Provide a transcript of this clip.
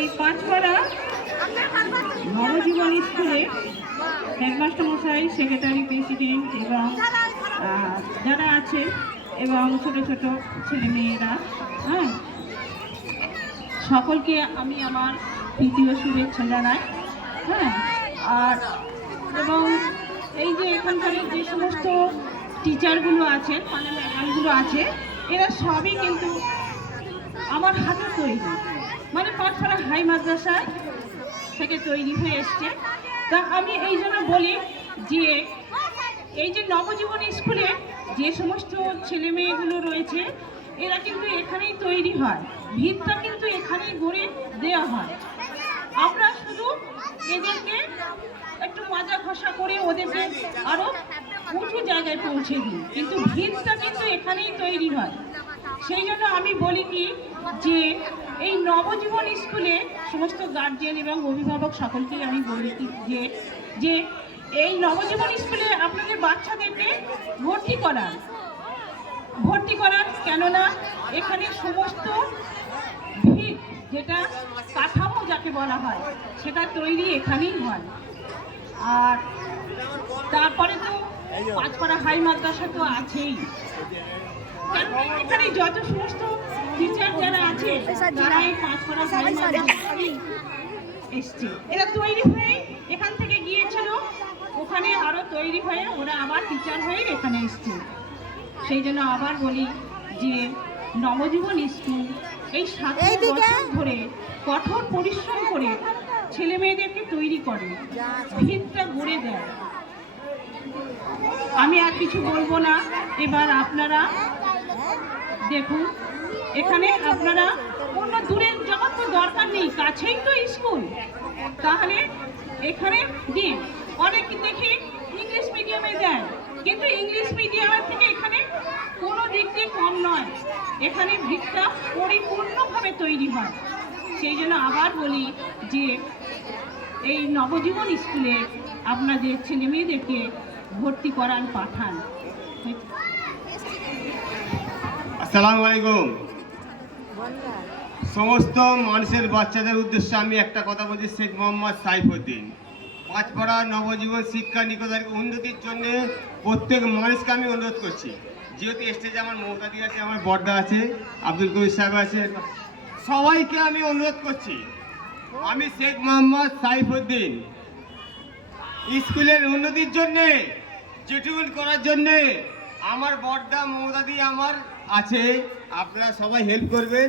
এই পাঁচপাড়া নবজীবন স্কুলে হেডমাস্টার মশাই, সেক্রেটারি, প্রেসিডেন্ট এবং যারা আছে এবং ছোট ছোট ছেলেমেয়েরা, হ্যাঁ, সকলকে আমি আমার তৃতীয় শুভেচ্ছা জানাই। হ্যাঁ, আর এবং এই যে এখানকার যে সমস্ত টিচারগুলো আছেন, মানে ম্যাডামগুলো আছে, এরা সবই কিন্তু আমার হাতে তৈরি, মানে পাঁচপাড়া হাই মাদ্রাসায় থেকে তৈরি হয়ে এসছে। তা আমি এই জন্য বলি যে এই যে নবজীবন স্কুলে যে সমস্ত ছেলে মেয়েগুলো রয়েছে, এরা কিন্তু এখানেই তৈরি হয়, ভিতটা কিন্তু এখানেই গড়ে দেওয়া হয়। আমরা শুধু এদেরকে একটু মাজা ঘষা করে ওদেরকে আরো উঁচু জায়গায় পৌঁছে দিই, কিন্তু ভিতটা কিন্তু এখানেই তৈরি হয়। সেই জন্য আমি বলি কি যে এই নবজীবন স্কুলে সমস্ত গার্জিয়ান এবং অভিভাবক সকলকেই আমি বলি কি যে এই নবজীবন স্কুলে আপনাদের বাচ্চাদেরকে ভর্তি করান, কেননা এখানে সমস্ত ভিত, যেটা কাঠামো যাকে বলা হয়, সেটা তৈরি এখানেই হয়। আর তারপরে তো পাঁচপাড়া হাই মাদ্রাসা তো আছেই, এখানে যত সমস্ত টিচার যারা আছে তারা এই পাঁচপাড়া হাই মাদ্রাসায় এসছে। এরা তৈরি হয়ে এখান থেকে গিয়েছিল, ওখানে আরো তৈরি হয়ে ওরা আবার টিচার হয়ে এখানে এসছে। সেই জন্য আবার বলি যে নবজীবন স্কুল এই 7 বছর ধরে কঠোর পরিশ্রম করে ছেলে মেয়েদেরকে তৈরি করে, ভিতটা গড়ে দেয়। আমি আর কিছু বলবো না। এবার আপনারা দেখুন, এখানে আপনারা অন্য দূরের জগৎ তো দরকার নেই, কাছেই তো স্কুল। তাহলে এখানে দিন অনেক দেখি ইংলিশ মিডিয়ামে দেয়, কিন্তু ইংলিশ মিডিয়ামের থেকে এখানে কোনো দিক দিয়ে কম নয়, এখানে ভিতটা পরিপূর্ণভাবে তৈরি হয়। সেই জন্য আবার বলি যে এই নবজীবন স্কুলে আপনাদের ছেলে মেয়েদেরকে ভর্তি করান, পাঠান। আসসালামু আলাইকুম। সমস্ত মানুষের বাচ্চাদের উদ্দেশ্যে আমি একটা কথা বলছি। শেখ মোহাম্মদ সাইফুদ্দিন, পাঁচপাড়া নবজীবন শিক্ষা নিকেতনের উন্নতির জন্য প্রত্যেক মানুষকে আমি অনুরোধ করছি। যেহেতু স্টেজে আমার মমতাদি আছে, আমার বড়দা আছে, আব্দুল কবির সাহেব আছে, সবাইকে আমি অনুরোধ করছি। আমি শেখ মোহাম্মদ সাইফুদ্দিন স্কুলের উন্নতির জন্যে, যেটুকুন করার জন্যে আমার বড়দা মমতাদি আমার আছে, আপনারা সবাই হেল্প করবেন।